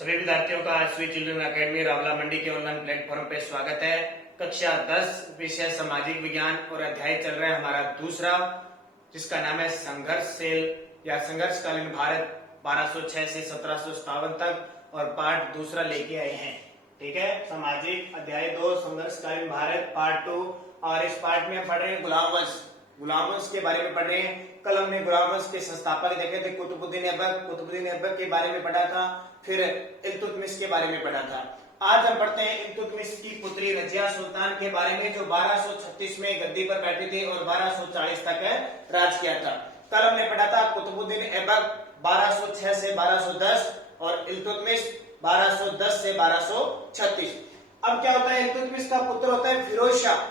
सभी विद्यार्थियों का स्वीट चिल्ड्रन अकेडमी रावला मंडी के ऑनलाइन प्लेटफॉर्म पे स्वागत है। कक्षा 10 विषय सामाजिक विज्ञान और अध्याय चल रहा है हमारा दूसरा, जिसका नाम है संघर्षशील या संघर्षकालीन भारत 1206 से 1757 तक, और पार्ट दूसरा लेके आए हैं। ठीक है, सामाजिक अध्याय 2 संघर्षकालीन भारत पार्ट 2। और इस पार्ट में पढ़ रहे हैं गुलाम वंश के बारे में पढ़ रहे हैं। कल हमने गुलाम वंश के संस्थापक देखे थे कुतुबुद्दीन ऐबक के बारे में पढ़ा था, फिर इल्तुतमिश के बारे में पढ़ा था। आज हम पढ़ते हैं इल्तुतमिश की पुत्री रजिया सुल्तान के बारे में, जो 1236 में गद्दी पर बैठी थी और 1240 तक राज किया था। कल हमने पढ़ा था कुतुबुद्दीन ऐबक 1206 से 1210 और इल्तुतमिश 1210 से 1236। अब क्या होता है, इल्तुतमिश का पुत्र होता है फिरोज शाह।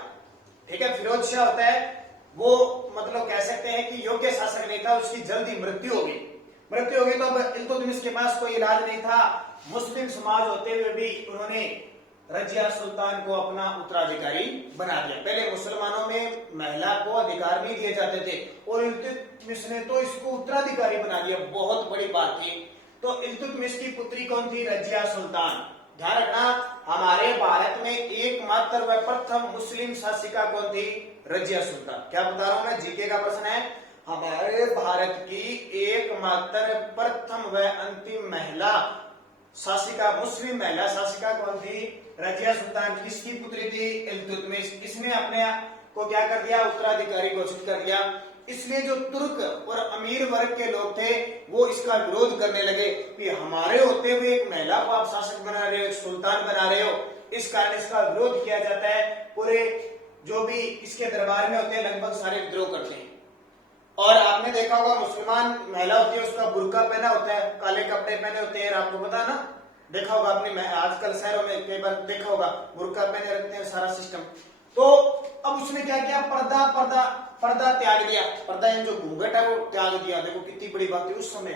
ठीक है, फिरोज शाह होता है वो, मतलब कह सकते हैं कि योग्य शासक नहीं था, उसकी जल्दी मृत्यु हो गई। तो अब इल्तुतमिश के पास कोई इलाज नहीं था। मुस्लिम समाज होते हुए भी उन्होंने रजिया सुल्तान को अपना उत्तराधिकारी बना दिया। पहले मुसलमानों में महिला को अधिकार नहीं दिए जाते थे और इल्तुतमिश ने तो इसको उत्तराधिकारी बना दिया। बहुत बड़ी बात थी। तो इल्तुतमिश की पुत्री कौन थी? रजिया सुल्तान। ध्यान रखना, हमारे भारत में एकमात्र व प्रथम मुस्लिम शासिका कौन थी? रजिया सुल्तान। क्या बता रहा हूं मैं, जीके का प्रश्न है। हमारे भारत की एकमात्र प्रथम व अंतिम महिला शासिका, मुस्लिम महिला शासिका कौन थी? रजिया सुल्तान। किसकी पुत्री थी? इल्तुतमिश। इसने अपने को क्या कर दिया? उत्तराधिकारी घोषित कर दिया। इसलिए जो तुर्क और अमीर वर्ग के लोग थे वो इसका विरोध करने लगे कि हमारे होते हुए एक महिला को आप शासक बना रहे हो, एक सुल्तान बना रहे हो। इस कारण इसका विरोध किया जाता है। पूरे जो भी इसके दरबार में होते हैं लगभग सारे विद्रोह करते हैं। और आपने देखा होगा मुसलमान महिला होती है उसका बुर्का पहना होता है, काले कपड़े पहने होते हैं। आपको पता ना, देखा होगा आपने, आजकल शहरों में कई बार देखा होगा बुर्का पहने रखते हैं सारा सिस्टम। तो अब उसने क्या किया? पर्दा त्याग दिया। पर्दा जो घूंघट है वो त्याग दिया। देखो कितनी बड़ी बात है। उस समय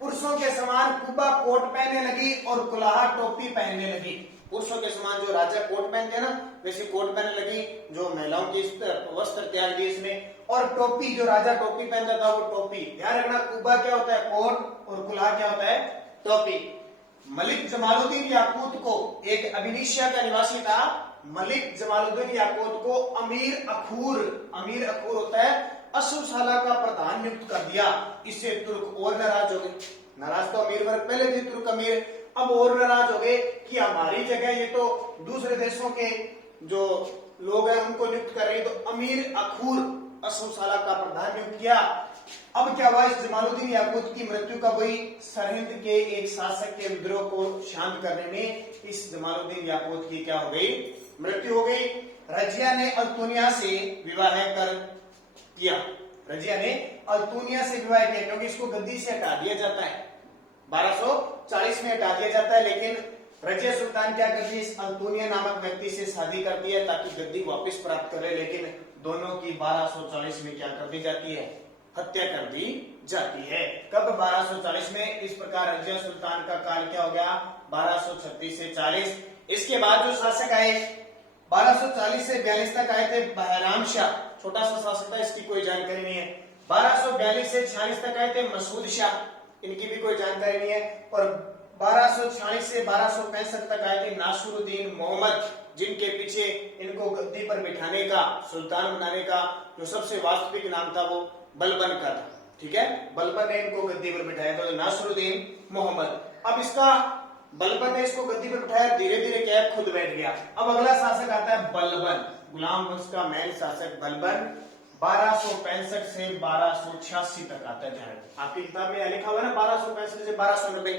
पुरुषों के समान कुबा कोट पहनने लगी और कुलाहा टोपी पहनने लगी। पुरुषों के समान जो राजा कोट पहनते हैं ना, वैसे कोट पहनने लगी। जो महिलाओं की वस्त्र त्याग दिए इसने, और टोपी, जो राजा टोपी पहनता था वो टोपी। ध्यान रखना, कुबा क्या होता है? कोट, और कुलाहा क्या होता है? टोपी। मलिक जमालुद्दीन याकूत को, एक अबिनिशिया का निवासी था, मलिक जमालुद्दीन याकूत को अमीर अखूर होता है, अशुशाला का प्रधान नियुक्त कर दिया। इससे तुर्क और नाराज हो गए। नाराज तो अमीर वर्ग पहले थे, तुर्क अमीर, अब और नाराज हो गए कि हमारी जगह ये तो दूसरे देशों के जो लोग हैं उनको नियुक्त कर रही है। तो अमीर अखूर अशुशाला का प्रधान नियुक्त किया। अब क्या हुआ? इस जमालुद्दीन याकूत की मृत्यु कब हुई? सरहिंद के एक शासक के विद्रोह को शांत करने में इस जमालुद्दीन याकूत की क्या हो गई? मृत्यु हो गई। रजिया ने अल्तुनिया से विवाह किया। रजिया ने अल्तुनिया से विवाह किया क्योंकि इसको गद्दी से हटा दिया जाता है, 1240 में हटा दिया जाता है। लेकिन रजिया सुल्तान क्या करती है? इस अल्तुनिया नामक व्यक्ति से शादी करती है ताकि गद्दी वापस प्राप्त करे। लेकिन दोनों की 1240 में क्या कर दी जाती है? हत्या कर दी जाती है। कब? 1240 में। इस प्रकार रजिया सुल्तान का काल क्या हो गया? 1236 से 40। इसके बाद जो शासक आए 1240 से 42 तक आए थे बहराम शाह, छोटा सा शासक था, इसकी कोई जानकारी नहीं है। 1242 से 46 तक आए थे मसूद शाह, इनकी भी कोई जानकारी नहीं है। और 1246 से 1265 तक आए थे नासिरुद्दीन मोहम्मद, जिनके पीछे इनको गद्दी पर बिठाने का, सुल्तान बनाने का जो सबसे वास्तविक नाम था वो बलबन का था। ठीक है, बलबन ने इनको गद्दी पर बिठाया था, नासिरुद्दीन मोहम्मद। अब इसका बलबन ने इसको गद्दी पर बिठाया, धीरे धीरे क्या खुद बैठ गया। अब अगला शासक आता है बलबन, गुलाम वंश का मेन शासक बलबन। 1265 से 1286 तक आता है। आपकी किताब में लिखा हुआ है ना 1265 से 1290।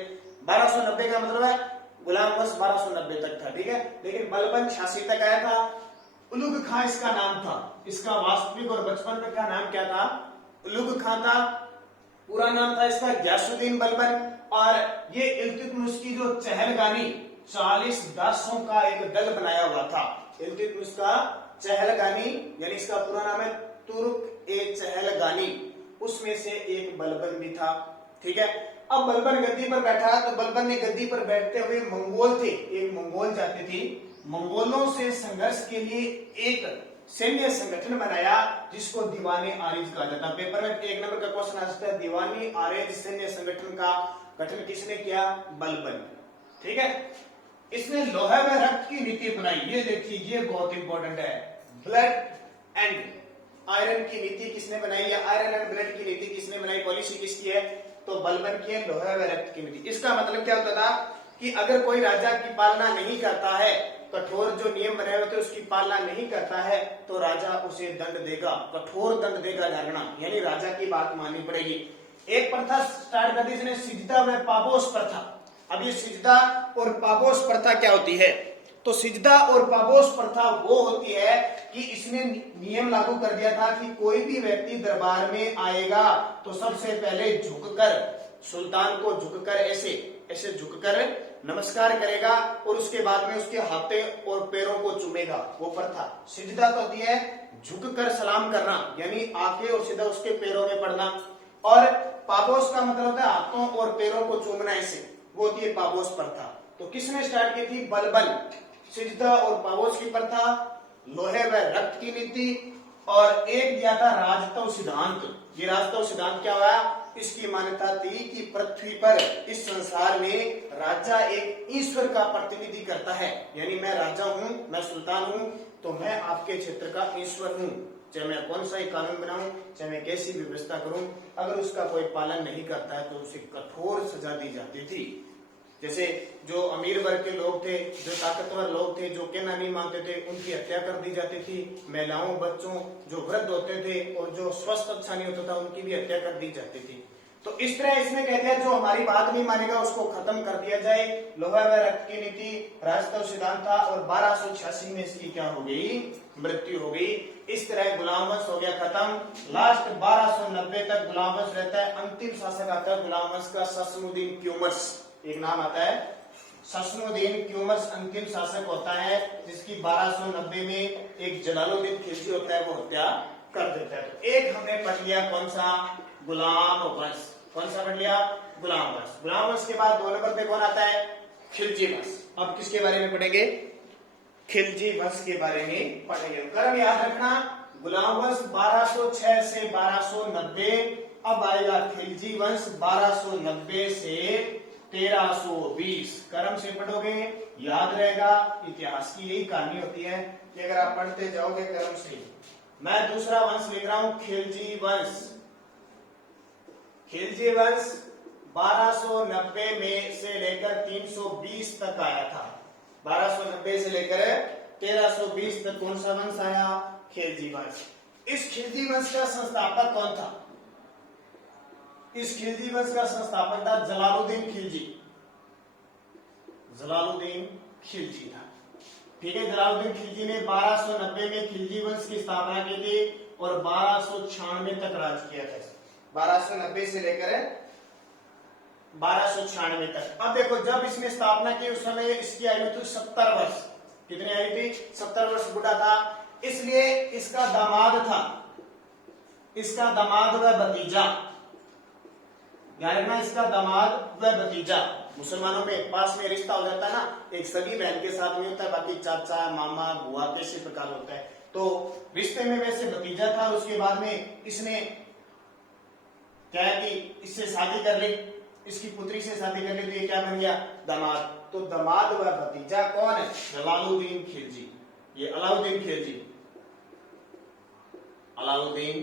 1290 का मतलब है गुलाम वंश 1290 तक था। ठीक है, लेकिन बलबन 86 तक आया था। उलुग खां इसका नाम था। इसका वास्तविक और बचपन का नाम क्या था? उलुग खां था। पूरा नाम था इसका गयासुद्दीन बलबन। और ये इल्तुतमिश की जो चहलगानी 40 दासों का एक दल बनाया हुआ था। इल्तुतमिश का चहलगानी, यानी इसका पूरा नाम है तुर्क ए चहलगानी, उसमें से एक बलबन भी था। ठीक है, अब बलबन गद्दी पर बैठा तो बलबन ने गद्दी पर बैठते हुए मंगोल थे, एक मंगोल जाति थी, मंगोलों से संघर्ष के लिए एक सैन्य संगठन बनाया जिसको दीवाने आरिज कहा जाता है। पेपर में 1 नंबर का क्वेश्चन आ सकता है, दीवानी आरिज सैन्य संगठन का गठन किसने किया? बलबन। ठीक है। इसने लोहे व रक्त की नीति बनाई, ये देखिए ये बहुत इंपॉर्टेंट है। ब्लड एंड आयरन की नीति किसने बनाई, या आयरन एंड ब्लड की नीति किसने बनाई, पॉलिसी किसकी है, तो बलबन की है, लोहे व रक्त की नीति। इसका मतलब क्या होता था कि अगर कोई राजा की पालना नहीं करता है, कठोर जो नियम बनाए हुए थे उसकी पालना नहीं करता है, तो राजा उसे दंड देगा, कठोर दंड देगा धारणा, यानी राजा की बात माननी पड़ेगी। एक प्रथा स्टार्ट कर दी इसने, सिजदा व पाबोस प्रथा। अब ये सिजदा और पाबोस प्रथा क्या होती है, तो सिजदा और पाबोस प्रथा वो होती है कि इसने नियम लागू कर दिया था कि कोई भी व्यक्ति दरबार में आएगा तो सबसे पहले झुककर, सुल्तान को झुककर ऐसे ऐसे झुककर नमस्कार करेगा और उसके बाद में उसके हाथों और पैरों को चूमेगा, वो प्रथा। सिजदा तो होती है झुककर सलाम करना, यानी आके और सीधा उसके पैरों में पड़ना, और पाबोस का मतलब होता है हाथों और पैरों को चूमना, ऐसे, वो होती है पाबोस प्रथा। तो किसने स्टार्ट की थी, बलबन। सिजदा और पाबोस की प्रथा, लोहे व रक्त की नीति, और एक दिया था राजतव सिद्धांत। ये राजतव सिद्धांत क्या हुआ, इसकी मान्यता थी कि पृथ्वी पर, इस संसार में राजा एक ईश्वर का प्रतिनिधि करता है, यानी मैं राजा हूं, मैं सुल्तान हूं, तो मैं आपके क्षेत्र का ईश्वर हूं, चाहे मैं कौन सा ही कानून बनाऊं, चाहे मैं कैसी व्यवस्था करूं, अगर उसका कोई पालन नहीं करता है तो उसे कठोर सजा दी जाती थी। जैसे जो अमीर वर्ग के लोग थे, जो ताकतवर लोग थे, जो कहना नहीं मानते थे, उनकी हत्या कर दी जाती थी। महिलाओं, बच्चों, जो वृद्ध होते थे और जो स्वस्थ अच्छा नहीं होता था, उनकी भी हत्या कर दी जाती थी। तो इस तरह इसने कह दिया जो हमारी बात नहीं मानेगा उसको खत्म कर दिया जाए। लोहा व रक्त की नीति, राजतव सिद्धांत था, और 1286 में इसकी क्या हो गई, मृत्यु हो गई। इस तरह गुलाम वंश हो गया खत्म। लास्ट 1290 तक गुलाम वंश रहता है। अंतिम शासक आता है गुलाम वंश का, ससनुद्दीन क्यूमर्स, एक नाम आता है ससनुद्दीन क्यूमर्स, अंतिम शासक होता है, जिसकी 1290 में एक जलालुद्दीन खिलजी होता है, वो हत्या कर देता है। तो एक हमने पढ़ लिया कौन सा, गुलाम वंश। कौन सा पढ़ लिया, गुलाम वंश। गुलाम वंश के बाद 2 नंबर पे कौन आता है, खिलजी वंश। अब किसके बारे में पढ़ेंगे, खिलजी वंश के बारे में पढ़ेंगे। क्रम याद रखना, गुलाम वंश 1206 से 1290, अब आएगा खिलजी वंश 1290 से 1320। क्रम से पढ़ोगे याद रहेगा। इतिहास की यही कहानी होती है कि अगर आप पढ़ते जाओगे क्रम से। मैं दूसरा वंश लिख रहा हूं, खिलजी वंश। खिलजी वंश 1290 में से लेकर 320 तक आया था। 1290 से लेकर 1320 तक कौन सा वंश आया, खिलजी वंश। इस खिलजी वंश का संस्थापक कौन था, इस खिलजी वंश का संस्थापक था जलालुद्दीन खिलजी। जलालुद्दीन खिलजी था, ठीक है। जलालुद्दीन खिलजी ने 1290 में खिलजी वंश की स्थापना की थी और 1296 तक राज किया था। 1290 से लेकर 1296 तक। अब देखो जब इसने स्थापना की उस समय इसकी आयु थी 70 वर्ष। कितनी आयु थी, 70 वर्ष बूढ़ा था। इसलिए इसका दामाद था, इसका दामाद व भतीजा, ध्यान रखना, इसका दामाद व भतीजा। मुसलमानों में पास में रिश्ता हो जाता है ना, एक सगी बहन के साथ में होता है, बाकी चाचा, मामा, बुआ कैसे प्रकार होता है, तो रिश्ते में वैसे भतीजा था। उसके बाद में इसने क्या है कि इससे शादी कर ली, इसकी पुत्री से शादी कर ली, तो ये क्या बन गया, दामाद। तो दामाद व भतीजा कौन है, जलालुद्दीन खिलजी। ये अलाउद्दीन खिलजी, अलाउद्दीन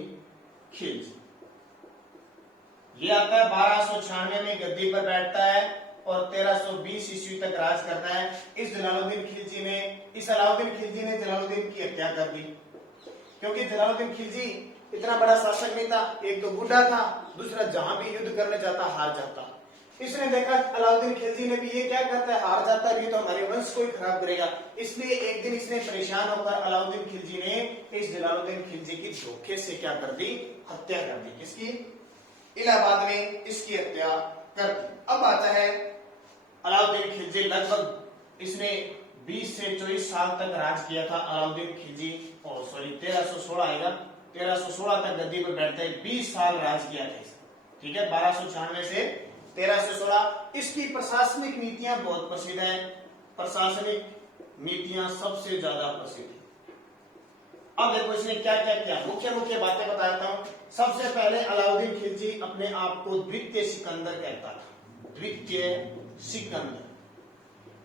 खिलजी। ये आता है 1296 में गद्दी पर बैठता है और 1320 ईस्वी तक राज करता है। इस जलालुद्दीन खिलजी ने, इस अलाउद्दीन खिलजी ने जलालुद्दीन की हत्या कर दी, क्योंकि जलालुद्दीन खिलजी इतना बड़ा शासक नहीं था। एक तो बूढ़ा था, दूसरा जहां भी युद्ध करने जाता हार जाता। इसने देखा अलाउद्दीन खिलजी ने भी ये क्या करता है, हार जाता भी तो हमारे वंश को ही खराब करेगा। इसलिए एक दिन इसने परेशान होकर अलाउद्दीन खिलजी ने इस जलालुद्दीन खिलजी की धोखे से क्या कर दी, हत्या कर दी। किसकी, इलाहाबाद में इसकी हत्या कर दी। अब आता है अलाउद्दीन खिलजी, लगभग इसने 20 से 24 साल तक राज किया था अलाउद्दीन खिलजी। और सॉरी 1316 आएगा, 1316 तक गद्दी पर बैठते ही 20 साल राज किया था, ठीक है। 1296 से 1316। इसकी प्रशासनिक नीतियां बहुत प्रसिद्ध है, प्रशासनिक नीतियां सबसे ज्यादा प्रसिद्ध है। अब देखो इसने क्या क्या किया, मुख्य मुख्य बातें बताता हूं। सबसे पहले अलाउद्दीन खिलजी अपने आप को द्वितीय सिकंदर कहता था, द्वितीय सिकंदर।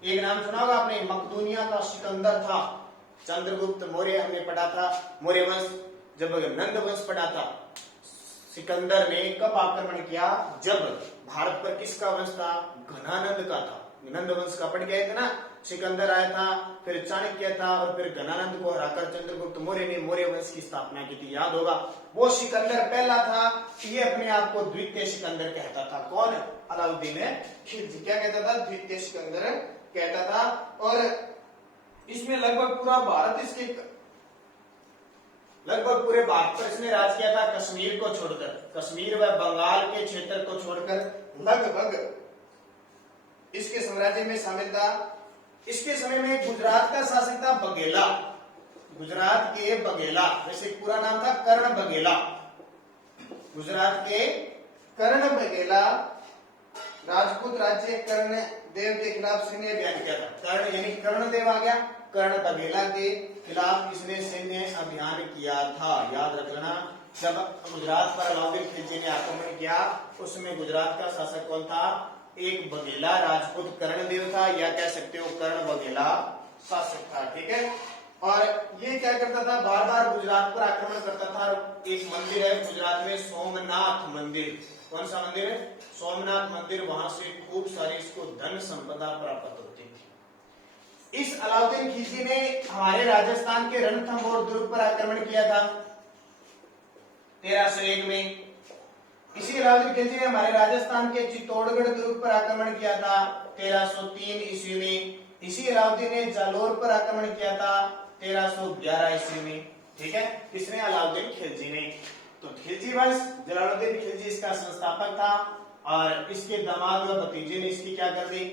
एक नाम सुना होगा आपने, मकदूनिया का सिकंदर था। चंद्रगुप्त मौर्य हमने पढ़ा था, मौर्य वंश, जब नंद वंश पढ़ा था। सिकंदर ने कब आक्रमण किया? जब भारत पर किसका वंश था? घनानंद का था। नंद वंश का पढ़ गए थे ना, सिकंदर आया था, फिर चाणक्य था, और फिर घनानंद को हराकर चंद्रगुप्त मौर्य ने मौर्य वंश की स्थापना की थी, याद होगा। वो सिकंदर पहला था, ये अपने आप को द्वितीय सिकंदर कहता था। कौन? अलाउद्दीन खिलजी। क्या कहता था? द्वितीय सिकंदर कहता था। और इसमें लगभग पूरा भारत, इसके लगभग पूरे भारत पर इसने राज किया था, कश्मीर को छोड़कर। कश्मीर व बंगाल के क्षेत्र को छोड़कर लगभग इसके साम्राज्य में शामिल था। इसके समय में गुजरात का शासक था बघेला। गुजरात के बघेला, वैसे पूरा नाम था कर्ण बघेला। गुजरात के कर्ण बघेला राजपूत राज्य कर्ण देव के खिलाफ सैन्य अभियान किया था। कर्ण यानी कर्णदेव आ गया, कर्ण बघेला के खिलाफ इसने सैन्य अभियान किया था, याद रखना। जब गुजरात पर अलाउद्दीन खिलजी ने आक्रमण किया, उसमें गुजरात का शासक कौन था? एक बघेला राजपूत कर्णदेव था, या कह सकते हो कर्ण बघेला शासक था, ठीक है। और ये क्या करता था? बार बार गुजरात पर आक्रमण करता था। एक मंदिर है गुजरात में, सोमनाथ मंदिर। कौन सा मंदिर है? सोमनाथ मंदिर। वहां से खूब सारी इसको धन संपदा प्राप्त होती थी। इस अलाउद्दीन खिलजी ने हमारे राजस्थान के रणथंभौर दुर्ग पर आक्रमण किया था 1301 में। इसी अलाउद्दीन खिलजी ने हमारे राजस्थान के चित्तौड़गढ़ दुर्ग पर आक्रमण किया था 1303 ईस्वी में। इसी अलाउद्दीन ने जालोर पर आक्रमण किया था 1311 ईस्वी में, ठीक है। किसने? अलाउद्दीन खिलजी ने। तो खिलजी वंश, जलालुद्दीन खिलजी इसका संस्थापक था, और इसके दामाद व भतीजे ने इसकी क्या कर दी?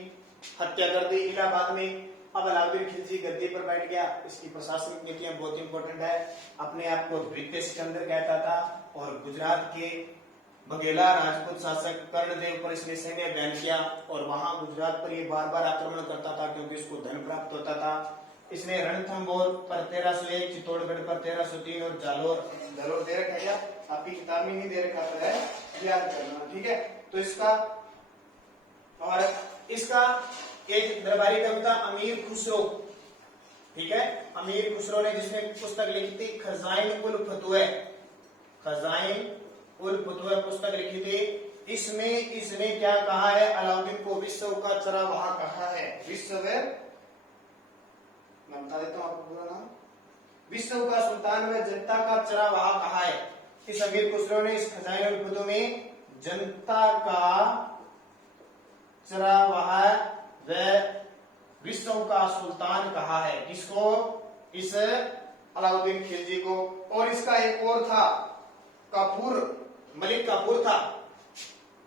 हत्या कर दी इलाहाबाद में। अब अलाउद्दीन खिलजी गद्दी पर बैठ गया। इसकी प्रशासनिक नीतियां बहुत इंपॉर्टेंट है। अपने आप को द्वितीय सिकंदर कहता था, और गुजरात के बघेला राजपूत शासक कर्णदेव पर इसने सैन्य अभियान किया, और वहां गुजरात पर ये बार बार आक्रमण करता था, क्योंकि इसको धन प्राप्त होता था। इसने रणथंभौर पर 1301, चित्तौड़गढ़ पर 1303, और जालोर दे रखा है, आपकी किताब में नहीं दे रखा है, याद करना, ठीक है। तो इसका एक दरबारी कविता अमीर खुसरो, ठीक है। अमीर खुसरो ने जिसने पुस्तक लिखी थी खजाइन उल फतुह, खजाइन उल फतुह पुस्तक लिखी थी। इसमें इसने क्या कहा है? अलाउद्दीन को विश्व का चरवाहा कहा है। विश्व, मैं बता देता हूं आपको पूरा नाम, विश्व का सुल्तान व जनता का चरवाहा कहा है। इस अमीर खुसरो ने इस खजाइन उल फतुह में जनता का चरवाहा व विश्व का सुल्तान कहा है। किसको? इस अलाउद्दीन खिलजी को। और इसका एक और था, काफूर, मलिक काफूर था।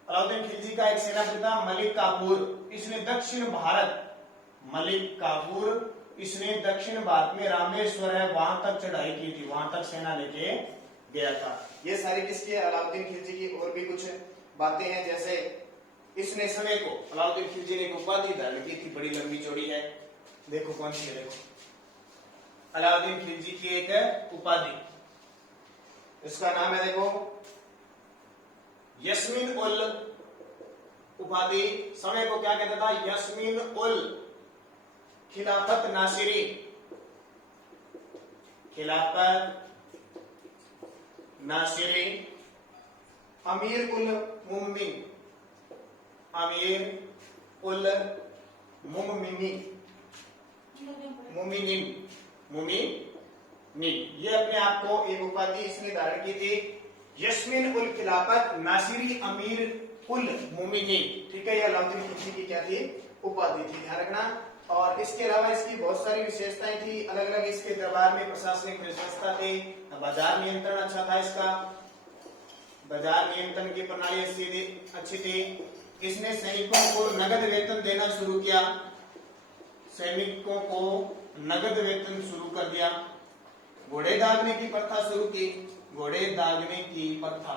अलाउद्दीन खिलजी का एक सेनापति था मलिक काफूर। इसने दक्षिण भारत, मलिक काफूर, इसने दक्षिण भारत में रामेश्वर है वहां तक चढ़ाई की थी, वहां तक सेना लेके गया था। ये सारी किसकी? अलाउद्दीन खिलजी की। और भी कुछ बातें हैं, जैसे इसने समय को, अलाउद्दीन खिलजी ने एक उपाधि धारण की थी, बड़ी लंबी चौड़ी है, देखो कौन सी है, देखो अलाउद्दीन खिलजी की एक उपाधि, इसका नाम है, देखो यस्मीन उल उपाधि। समय को क्या कहता था? यस्मीन उल खिलाफत नासिरी, खिलाफत नासिरी, अमीर उल मुमिन, अमीर उल मुमिनीन, ये अपने आप को एक उपाधि इसने धारण की थी, यस्मीन उल खिलाफत नासिरी अमीर उल मुमिनीन, ठीक है। ये अलाउद्दीन खिलजी की क्या थी? उपाधि थी, ध्यान रखना। और इसके अलावा इसकी बहुत सारी विशेषताएं थी, अलग अलग इसके दरबार में प्रशासनिक व्यवस्था थी, बाजार नियंत्रण अच्छा था इसका, बाजार नियंत्रण की प्रणाली अच्छी थी। इसने सैनिकों को नगद वेतन देना शुरू किया, सैनिकों को नगद वेतन शुरू कर दिया। घोड़े दागने की प्रथा शुरू की, घोड़े दागने की प्रथा।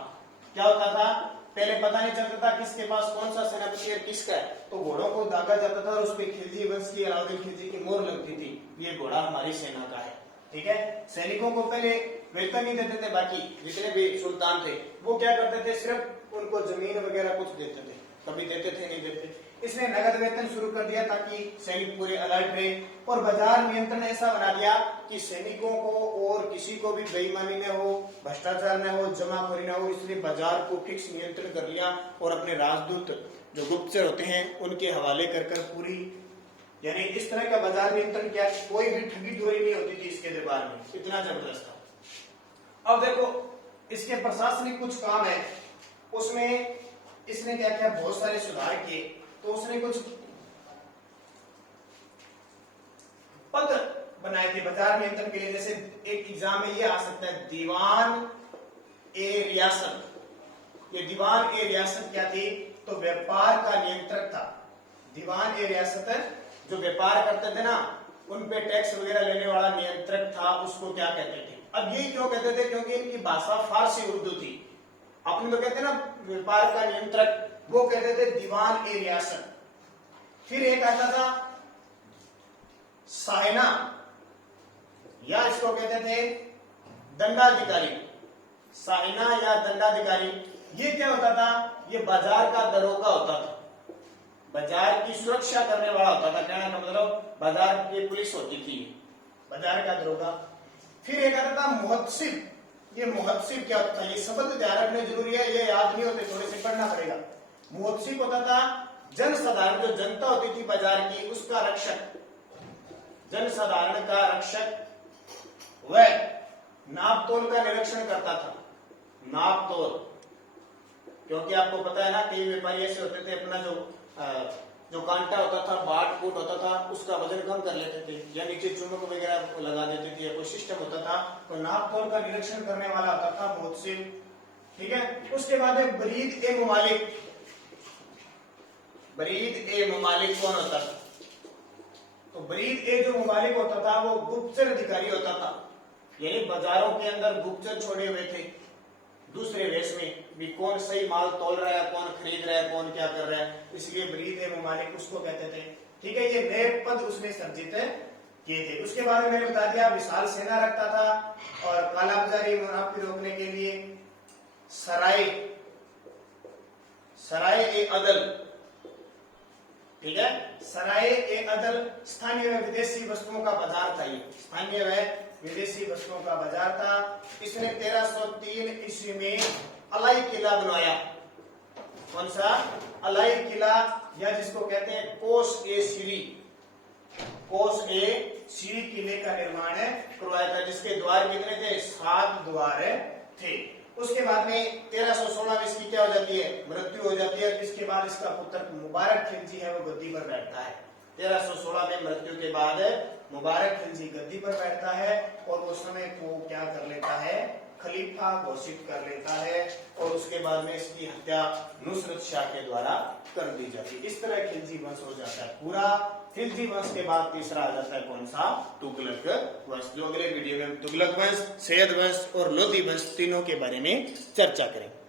क्या होता था? पहले पता नहीं चलता था किसके पास कौन सा सेनापति है, किसका है, तो घोड़ों को दागा जाता था और उस पर खिलजी वंश की, अलाउद्दीन खिलजी की मोहर लगती थी, ये घोड़ा हमारी सेना का है, ठीक है। सैनिकों को पहले वेतन नहीं देते थे, बाकी जितने भी सुल्तान थे वो क्या करते थे? सिर्फ उनको जमीन वगैरह कुछ देते थे, कभी देते थे नहीं देते। इसने नगद वेतन शुरू कर दिया ताकि सैनिक पूरे अलर्ट रहे, और बाजार नियंत्रण ऐसा बना दिया कि सैनिकों को और किसी को भी बेईमानी न हो, भ्रष्टाचार न हो, जमाखोरी न हो, इसलिए बाजार को फिक्स नियंत्रण कर लिया और अपने राजदूत जो गुप्तचर होते हैं उनके हवाले कर पूरी, यानी इस तरह का बाजार नियंत्रण किया, कोई भी ठगी चोरी नहीं होती थी इसके दरबार में, इतना जबरदस्त था। अब देखो इसके प्रशासनिक कुछ काम है, उसमें इसने क्या किया, बहुत सारे सुधार किए। तो उसने कुछ पद बनाए थे बाजार नियंत्रण के लिए, जैसे एक एग्जाम में ये आ सकता है दीवान ए रियासत। ये दीवान ए रियासत क्या थी, तो व्यापार का नियंत्रक था। दीवान ए रियासत जो व्यापार करते थे ना, उन पे टैक्स वगैरह लेने वाला नियंत्रक था, उसको क्या कहते थे। अब ये क्यों कहते थे, क्योंकि इनकी भाषा फारसी उर्दू थी। अपने तो कहते हैं ना व्यापार का नियंत्रक, वो कहते थे दीवान ए रियासत। फिर एक आता था साइना, या इसको कहते थे दंडाधिकारी। साइना या दंडाधिकारी, ये क्या होता था, ये बाजार का दरोगा होता था, बाजार की सुरक्षा करने वाला होता था। कहने का मतलब बाजार की पुलिस होती थी, बाजार का दरोगा। फिर एक आता था मुहत्सिब। ये मुहत्सिब क्या होता था, ये शब्द ध्यान रखने जरूरी है, ये याद नहीं होते, थोड़े से पढ़ना पड़ेगा। मुहत्सिब होता था जनसाधारण, जो जनता होती थी बाजार की, उसका रक्षक, जनसाधारण का रक्षक। वह नाप तोल का निरीक्षण करता था, नाप तोल, क्योंकि आपको पता है ना कई व्यापारी ऐसे होते थे, अपना जो कांटा होता था, बाट फूट होता था, उसका वजन कम कर लेते थे, या नीचे चुम्बक वगैरह लगा देते थे, या कोई सिस्टम होता था, तो नाप तोल का निरीक्षण करने वाला होता था मुहत्सिब। ठीक है, उसके बाद है बरीद ए मुमालिक। बरीद ए मुमालिक कौन होता था, तो बरीद ए जो मुमालिक होता था वो गुप्तचर अधिकारी होता था, यानी बाजारों के अंदर गुप्तचर छोड़े हुए थे दूसरे वेश में भी, कौन सही माल तोल रहा है, कौन खरीद रहा है, कौन क्या कर रहा है, इसलिए बरीद ए मुमालिक उसको कहते थे। ठीक है, ये नए पद उसने सर्जित किए थे। उसके बाद में मैंने बता दिया विशाल सेना रखता था, और कालाबाजारी मुनाफी रोकने के लिए सराय ए अदल। ठीक है, सराय ए अदल स्थानीय व विदेशी वस्तुओं का बाजार था। ये स्थानीय व विदेशी वस्तुओं का बाजार था। इसने 1303 ईस्वी में अलाई किला बनवाया। कौन सा, अलाई किला, या जिसको कहते हैं कोस ए सीरी। कोस ए सीरी किले का निर्माण करवाया था, जिसके द्वार कितने थे, 7 द्वार थे। उसके बाद में 1316 में इसकी क्या हो जाती है, मृत्यु हो जाती है। इसके बाद इसका पुत्र मुबारक खिलजी है वो गद्दी पर बैठता है। 1316 में मृत्यु के बाद मुबारक खिलजी गद्दी पर बैठता है, और उस समय वो क्या कर लेता है, खलीफा घोषित कर लेता है, और उसके बाद में इसकी हत्या नुसरत शाह के द्वारा कर दी जाती है। इस तरह खिलजी वंश हो जाता है पूरा। खिलजी वंश के बाद तीसरा आ जाता है कौन सा, तुगलक वंश, जो अगले वीडियो में तुगलक वंश, सैयद वंश और लोधी वंश तीनों के बारे में चर्चा करेंगे।